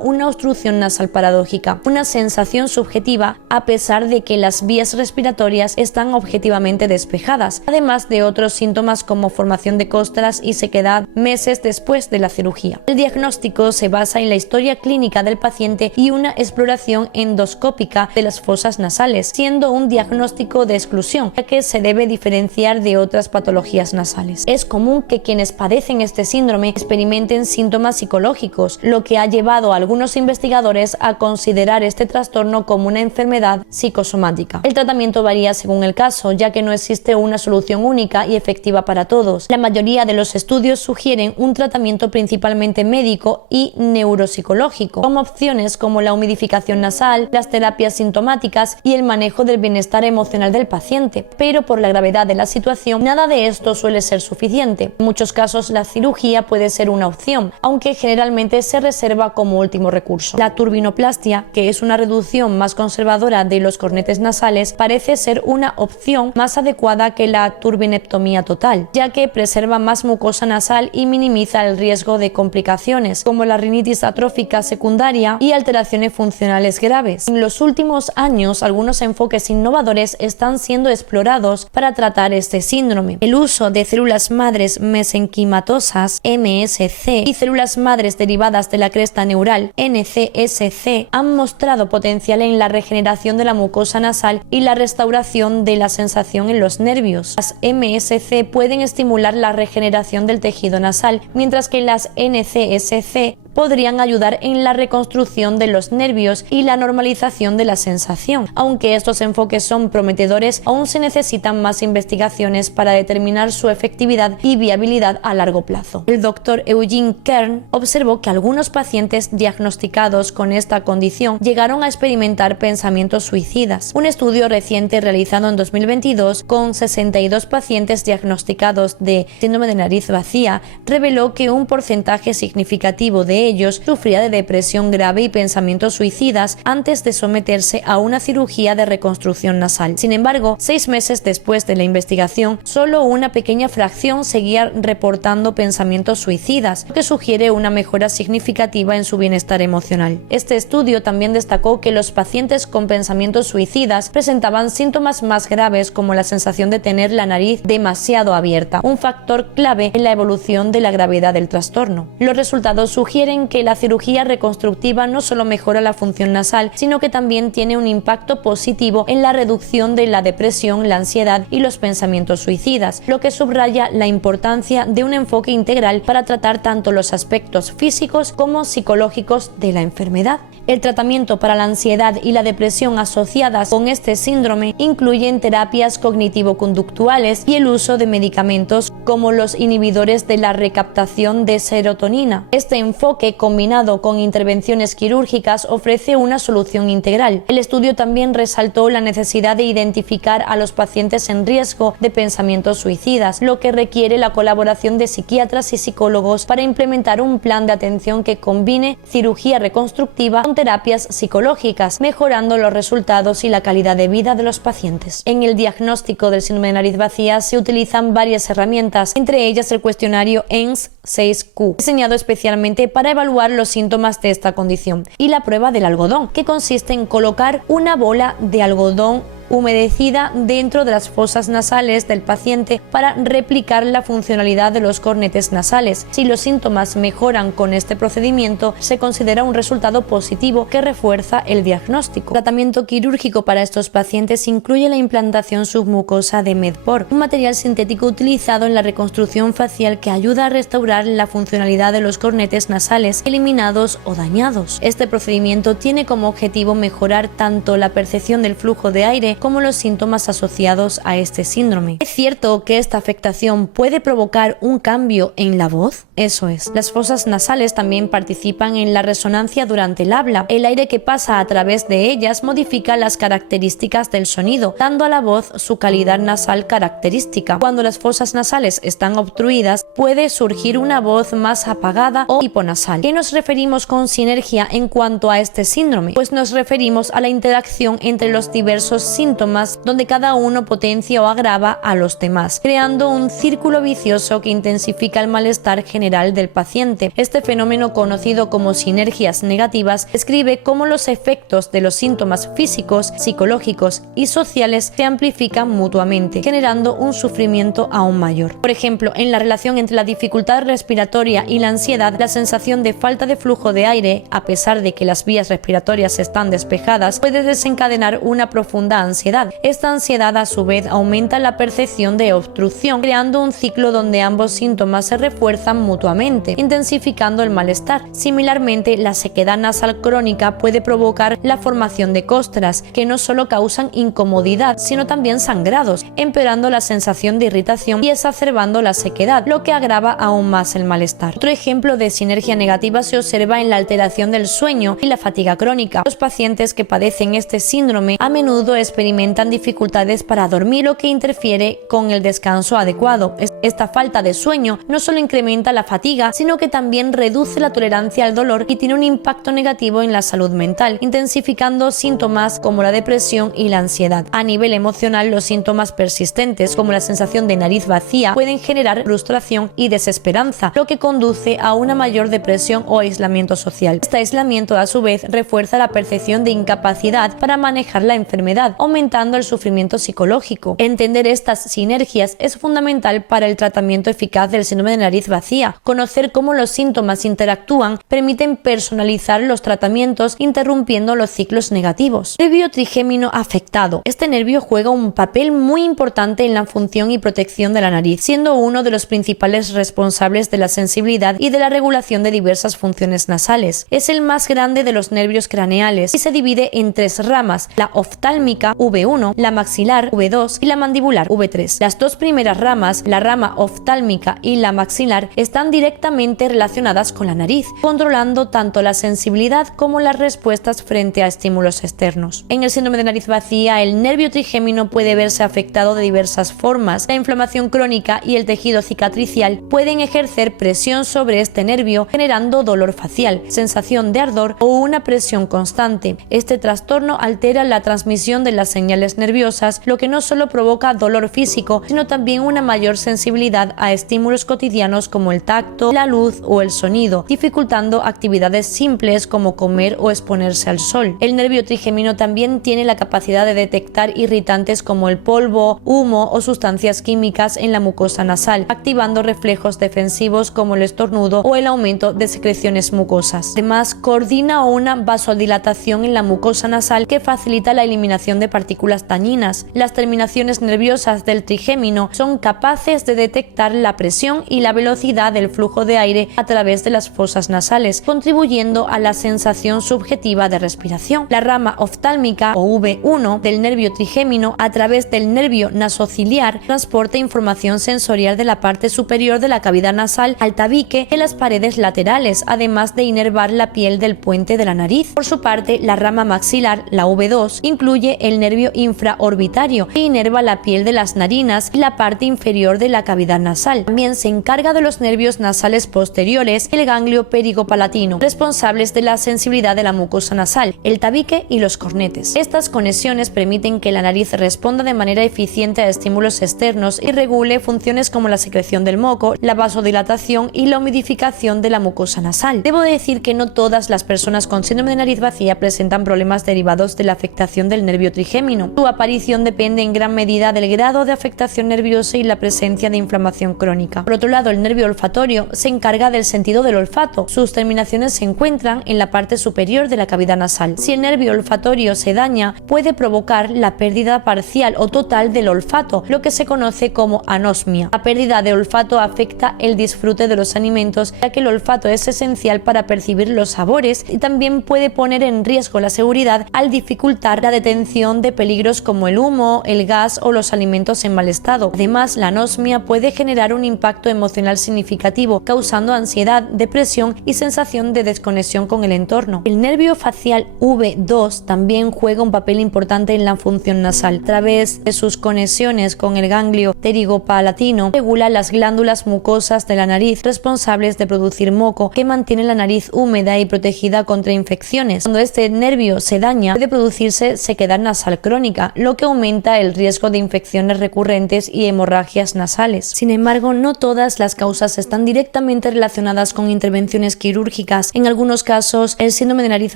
una obstrucción nasal paradójica, una sensación subjetiva a pesar de que las vías respiratorias están objetivamente despejadas, además de otros síntomas como formación de costras y sequedad meses después de la cirugía. El diagnóstico se basa en la historia clínica del paciente y una exploración endoscópica de las fosas nasales, siendo un diagnóstico de exclusión, ya que se debe diferenciar de otras patologías nasales. Es común que quienes padecen este síndrome experimenten síntomas psicológicos, lo que ha llevado a algunos investigadores a considerar este trastorno como una enfermedad psicosomática. El tratamiento varía según el caso, ya que no existe una solución única y efectiva para todos. La mayoría de los estudios sugieren un tratamiento principalmente médico y neuropsicológico, como opciones como la humidificación nasal, las terapias sintomáticas y el manejo del bienestar emocional del paciente, pero por la gravedad de la situación, nada de esto suele ser suficiente. En muchos casos la cirugía puede ser una opción, aunque generalmente se reserva como último recurso. La turbinoplastia, que es una reducción más conservadora de los cornetes nasales, parece ser una opción más adecuada que la turbinectomía total, ya que preserva más mucosa nasal y minimiza el riesgo de complicaciones como la rinitis atrófica secundaria y alteraciones funcionales graves. En los últimos años, algunos enfoques innovadores están siendo explorados para tratar este síndrome. El uso de células madres mesenquimatosas (MSC) y células madres derivadas de la cresta neural (NCSC) han mostrado potencial en la regeneración de la mucosa nasal y la restauración de la sensación en los nervios. Las MSC pueden estimular la regeneración del tejido nasal, mientras que las NCSC podrían ayudar en la reconstrucción de los nervios y la normalización de la sensación. Aunque estos enfoques son prometedores, aún se necesitan más investigaciones para determinar su efectividad y viabilidad a largo plazo. El doctor Eugene Kern observó que algunos pacientes diagnosticados con esta condición llegaron a experimentar pensamientos suicidas. Un estudio reciente realizado en 2022 con 62 pacientes diagnosticados de síndrome de nariz vacía reveló que un porcentaje significativo de ellos sufría de depresión grave y pensamientos suicidas antes de someterse a una cirugía de reconstrucción nasal. Sin embargo, 6 meses después de la investigación, solo una pequeña fracción seguía reportando pensamientos suicidas, lo que sugiere una mejora significativa en su bienestar emocional. Este estudio también destacó que los pacientes con pensamientos suicidas presentaban síntomas más graves como la sensación de tener la nariz demasiado abierta, un factor clave en la evolución de la gravedad del trastorno. Los resultados sugieren que la cirugía reconstructiva no solo mejora la función nasal, sino que también tiene un impacto positivo en la reducción de la depresión, la ansiedad y los pensamientos suicidas, lo que subraya la importancia de un enfoque integral para tratar tanto los aspectos físicos como psicológicos de la enfermedad. El tratamiento para la ansiedad y la depresión asociadas con este síndrome incluyen terapias cognitivo-conductuales y el uso de medicamentos como los inhibidores de la recaptación de serotonina. Este enfoque, combinado con intervenciones quirúrgicas, ofrece una solución integral. El estudio también resaltó la necesidad de identificar a los pacientes en riesgo de pensamientos suicidas, lo que requiere la colaboración de psiquiatras y psicólogos para implementar un plan de atención que combine cirugía reconstructiva con terapias psicológicas, mejorando los resultados y la calidad de vida de los pacientes. En el diagnóstico del síndrome de nariz vacía se utilizan varias herramientas, entre ellas el cuestionario ENS6Q, diseñado especialmente para evaluar los síntomas de esta condición, y la prueba del algodón, que consiste en colocar una bola de algodón humedecida dentro de las fosas nasales del paciente para replicar la funcionalidad de los cornetes nasales. Si los síntomas mejoran con este procedimiento, se considera un resultado positivo que refuerza el diagnóstico. El tratamiento quirúrgico para estos pacientes incluye la implantación submucosa de Medpor, un material sintético utilizado en la reconstrucción facial que ayuda a restaurar la funcionalidad de los cornetes nasales eliminados o dañados. Este procedimiento tiene como objetivo mejorar tanto la percepción del flujo de aire como los síntomas asociados a este síndrome. ¿Es cierto que esta afectación puede provocar un cambio en la voz? Eso es. Las fosas nasales también participan en la resonancia durante el habla. El aire que pasa a través de ellas modifica las características del sonido, dando a la voz su calidad nasal característica. Cuando las fosas nasales están obstruidas, puede surgir una voz más apagada o hiponasal. ¿Qué nos referimos con sinergia en cuanto a este síndrome? Pues nos referimos a la interacción entre los diversos síntomas síntomas donde cada uno potencia o agrava a los demás, creando un círculo vicioso que intensifica el malestar general del paciente. Este fenómeno, conocido como sinergias negativas, describe cómo los efectos de los síntomas físicos, psicológicos y sociales se amplifican mutuamente, generando un sufrimiento aún mayor. Por ejemplo, en la relación entre la dificultad respiratoria y la ansiedad, la sensación de falta de flujo de aire, a pesar de que las vías respiratorias están despejadas, puede desencadenar una profunda ansiedad. Esta ansiedad, a su vez, aumenta la percepción de obstrucción, creando un ciclo donde ambos síntomas se refuerzan mutuamente, intensificando el malestar. Similarmente, la sequedad nasal crónica puede provocar la formación de costras, que no solo causan incomodidad, sino también sangrados, empeorando la sensación de irritación y exacerbando la sequedad, lo que agrava aún más el malestar. Otro ejemplo de sinergia negativa se observa en la alteración del sueño y la fatiga crónica. Los pacientes que padecen este síndrome a menudo experimentan dificultades para dormir, lo que interfiere con el descanso adecuado. Esta falta de sueño no solo incrementa la fatiga, sino que también reduce la tolerancia al dolor y tiene un impacto negativo en la salud mental, intensificando síntomas como la depresión y la ansiedad. A nivel emocional, los síntomas persistentes, como la sensación de nariz vacía, pueden generar frustración y desesperanza, lo que conduce a una mayor depresión o aislamiento social. Este aislamiento, a su vez, refuerza la percepción de incapacidad para manejar la enfermedad, aumentando el sufrimiento psicológico. Entender estas sinergias es fundamental para el tratamiento eficaz del síndrome de nariz vacía. Conocer cómo los síntomas interactúan permiten personalizar los tratamientos, interrumpiendo los ciclos negativos. Nervio trigémino afectado. Este nervio juega un papel muy importante en la función y protección de la nariz, siendo uno de los principales responsables de la sensibilidad y de la regulación de diversas funciones nasales. Es el más grande de los nervios craneales y se divide en tres ramas: la oftálmica V1, la maxilar V2 y la mandibular V3. Las dos primeras ramas, la rama oftálmica y la maxilar, están directamente relacionadas con la nariz, controlando tanto la sensibilidad como las respuestas frente a estímulos externos. En el síndrome de nariz vacía, el nervio trigémino puede verse afectado de diversas formas. La inflamación crónica y el tejido cicatricial pueden ejercer presión sobre este nervio, generando dolor facial, sensación de ardor o una presión constante. Este trastorno altera la transmisión de las señales nerviosas, lo que no solo provoca dolor físico, sino también una mayor sensibilidad a estímulos cotidianos como el tacto, la luz o el sonido, dificultando actividades simples como comer o exponerse al sol. El nervio trigémino también tiene la capacidad de detectar irritantes como el polvo, humo o sustancias químicas en la mucosa nasal, activando reflejos defensivos como el estornudo o el aumento de secreciones mucosas. Además, coordina una vasodilatación en la mucosa nasal que facilita la eliminación de partículas dañinas. Las terminaciones nerviosas del trigémino son capaces de detectar la presión y la velocidad del flujo de aire a través de las fosas nasales, contribuyendo a la sensación subjetiva de respiración. La rama oftálmica o V1 del nervio trigémino, a través del nervio nasociliar, transporta información sensorial de la parte superior de la cavidad nasal al tabique de las paredes laterales, además de inervar la piel del puente de la nariz. Por su parte, la rama maxilar, la V2, incluye el nervio infraorbitario, que inerva la piel de las narinas y la parte inferior de la cavidad nasal. También se encarga de los nervios nasales posteriores, el ganglio perigopalatino, responsables de la sensibilidad de la mucosa nasal, el tabique y los cornetes. Estas conexiones permiten que la nariz responda de manera eficiente a estímulos externos y regule funciones como la secreción del moco, la vasodilatación y la humidificación de la mucosa nasal. Debo decir que no todas las personas con síndrome de nariz vacía presentan problemas derivados de la afectación del nervio trigémino. Su aparición depende en gran medida del grado de afectación nerviosa y la presencia de inflamación crónica. Por otro lado, el nervio olfatorio se encarga del sentido del olfato. Sus terminaciones se encuentran en la parte superior de la cavidad nasal. Si el nervio olfatorio se daña, puede provocar la pérdida parcial o total del olfato, lo que se conoce como anosmia. La pérdida de olfato afecta el disfrute de los alimentos, ya que el olfato es esencial para percibir los sabores, y también puede poner en riesgo la seguridad al dificultar la detención de peligros como el humo, el gas o los alimentos en mal estado. Además, la anosmia puede generar un impacto emocional significativo, causando ansiedad, depresión y sensación de desconexión con el entorno. El nervio facial V2 también juega un papel importante en la función nasal. A través de sus conexiones con el ganglio pterigopalatino regula las glándulas mucosas de la nariz responsables de producir moco que mantiene la nariz húmeda y protegida contra infecciones. Cuando este nervio se daña, puede producirse sequedad nasal crónica, lo que aumenta el riesgo de infecciones recurrentes y hemorragias nasales. Sin embargo, no todas las causas están directamente relacionadas con intervenciones quirúrgicas. En algunos casos, el síndrome de nariz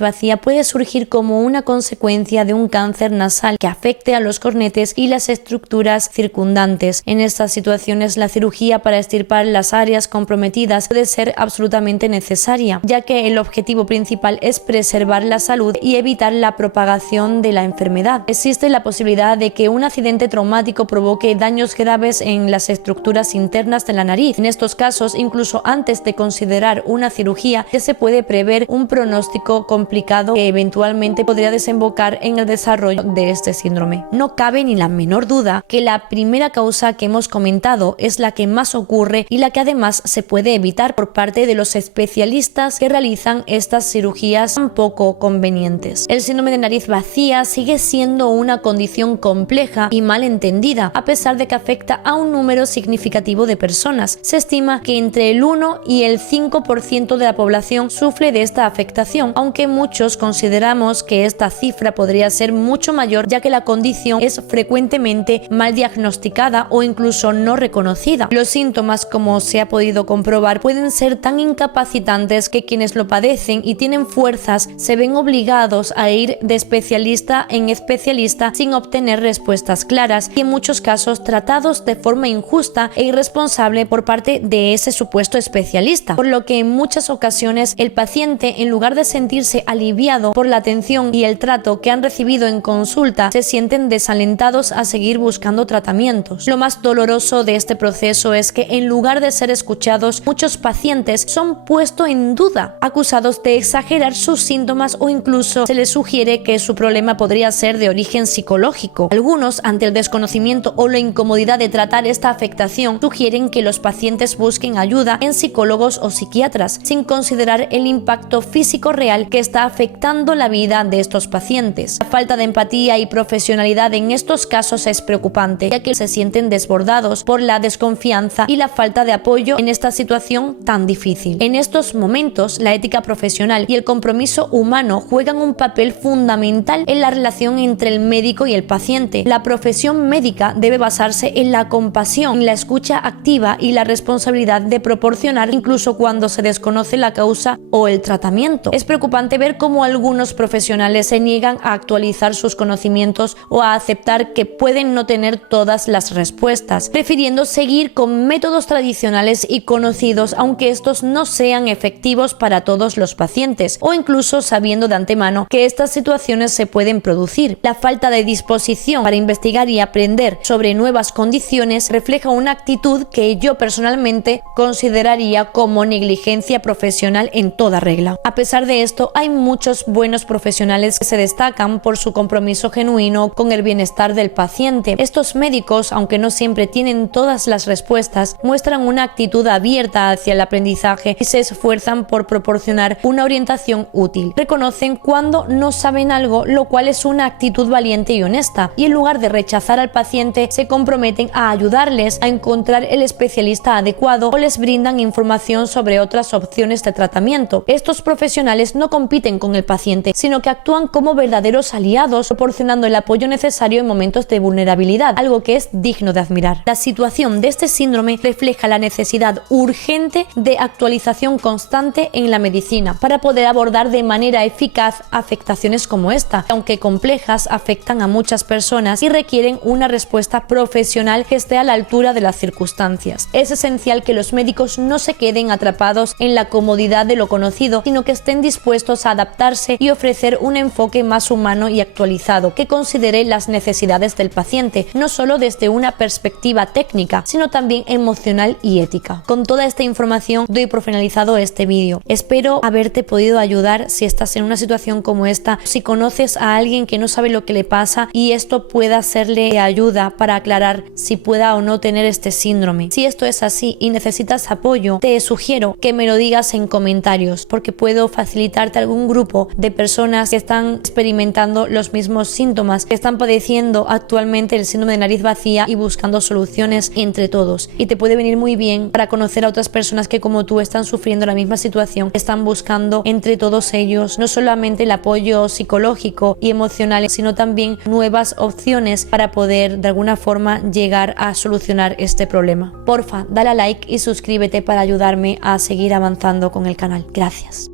vacía puede surgir como una consecuencia de un cáncer nasal que afecte a los cornetes y las estructuras circundantes. En estas situaciones, la cirugía para extirpar las áreas comprometidas puede ser absolutamente necesaria, ya que el objetivo principal es preservar la salud y evitar la propagación de la enfermedad. Existe la posibilidad de que un accidente traumático provoque daños graves en las estructuras internas de la nariz. En estos casos, incluso antes de considerar una cirugía, ya se puede prever un pronóstico complicado que eventualmente podría desembocar en el desarrollo de este síndrome. No cabe ni la menor duda que la primera causa que hemos comentado es la que más ocurre y la que además se puede evitar por parte de los especialistas que realizan estas cirugías tan poco convenientes. El síndrome de nariz vacía sigue siendo una condición compleja y mal entendida, a pesar de que afecta a un número significativo de personas. Se estima que entre el 1 y el 5% de la población sufre de esta afectación, aunque muchos consideramos que esta cifra podría ser mucho mayor, ya que la condición es frecuentemente mal diagnosticada o incluso no reconocida. Los síntomas, como se ha podido comprobar, pueden ser tan incapacitantes que quienes lo padecen y tienen fuerzas se ven obligados a ir de especialista en especialista sin obtener respuestas claras y en muchos casos tratados de forma injusta e irresponsable por parte de ese supuesto especialista, por lo que en muchas ocasiones el paciente, en lugar de sentirse aliviado por la atención y el trato que han recibido en consulta, se sienten desalentados a seguir buscando tratamientos. Lo más doloroso de este proceso es que en lugar de ser escuchados, muchos pacientes son puestos en duda, acusados de exagerar sus síntomas o incluso se les sugiere que su problema podría ser de origen psicológico. Algunos, ante el desconocimiento o la incomodidad de tratar esta afectación, sugieren que los pacientes busquen ayuda en psicólogos o psiquiatras, sin considerar el impacto físico real que está afectando la vida de estos pacientes. La falta de empatía y profesionalidad en estos casos es preocupante, ya que se sienten desbordados por la desconfianza y la falta de apoyo en esta situación tan difícil. En estos momentos, la ética profesional y el compromiso humano juegan un papel fundamental en la relación entre el médico y el paciente. La profesión médica debe basarse en la compasión, en la escucha activa y la responsabilidad de proporcionar incluso cuando se desconoce la causa o el tratamiento. Es preocupante ver cómo algunos profesionales se niegan a actualizar sus conocimientos o a aceptar que pueden no tener todas las respuestas, prefiriendo seguir con métodos tradicionales y conocidos aunque estos no sean efectivos para todos los pacientes o incluso sabiendo de antemano que estas situaciones se pueden producir. La falta de disposición para investigar y aprender sobre nuevas condiciones refleja una actitud que yo personalmente consideraría como negligencia profesional en toda regla. A pesar de esto, hay muchos buenos profesionales que se destacan por su compromiso genuino con el bienestar del paciente. Estos médicos, aunque no siempre tienen todas las respuestas, muestran una actitud abierta hacia el aprendizaje y se esfuerzan por proporcionar una orientación útil. Reconocen cuando no saben algo, lo cual es una actitud valiente y honesta, y en lugar de rechazar al paciente, se comprometen a ayudarles a encontrar el especialista adecuado o les brindan información sobre otras opciones de tratamiento. Estos profesionales no compiten con el paciente, sino que actúan como verdaderos aliados, proporcionando el apoyo necesario en momentos de vulnerabilidad, algo que es digno de admirar. La situación de este síndrome refleja la necesidad urgente de actualización constante en la medicina para poder abordar de manera eficaz afectaciones como esta, aunque complejas, afectan a muchas personas y requieren una respuesta profesional que esté a la altura de las circunstancias. Es esencial que los médicos no se queden atrapados en la comodidad de lo conocido, sino que estén dispuestos a adaptarse y ofrecer un enfoque más humano y actualizado, que considere las necesidades del paciente, no solo desde una perspectiva técnica, sino también emocional y ética. Con toda esta información doy por finalizado este vídeo. Espero haberte podido ayudar si estás en una situación como esta, si conoces a alguien que no sabe lo que le pasa y esto pueda serle de ayuda para aclarar si pueda o no tener este síndrome. Si esto es así y necesitas apoyo, te sugiero que me lo digas en comentarios, porque puedo facilitarte algún grupo de personas que están experimentando los mismos síntomas, que están padeciendo actualmente el síndrome de nariz vacía y buscando buscando soluciones entre todos, y te puede venir muy bien para conocer a otras personas que como tú están sufriendo la misma situación, están buscando entre todos ellos no solamente el apoyo psicológico y emocional, sino también nuevas opciones para poder de alguna forma llegar a solucionar este problema. Porfa, dale a like y suscríbete para ayudarme a seguir avanzando con el canal. Gracias.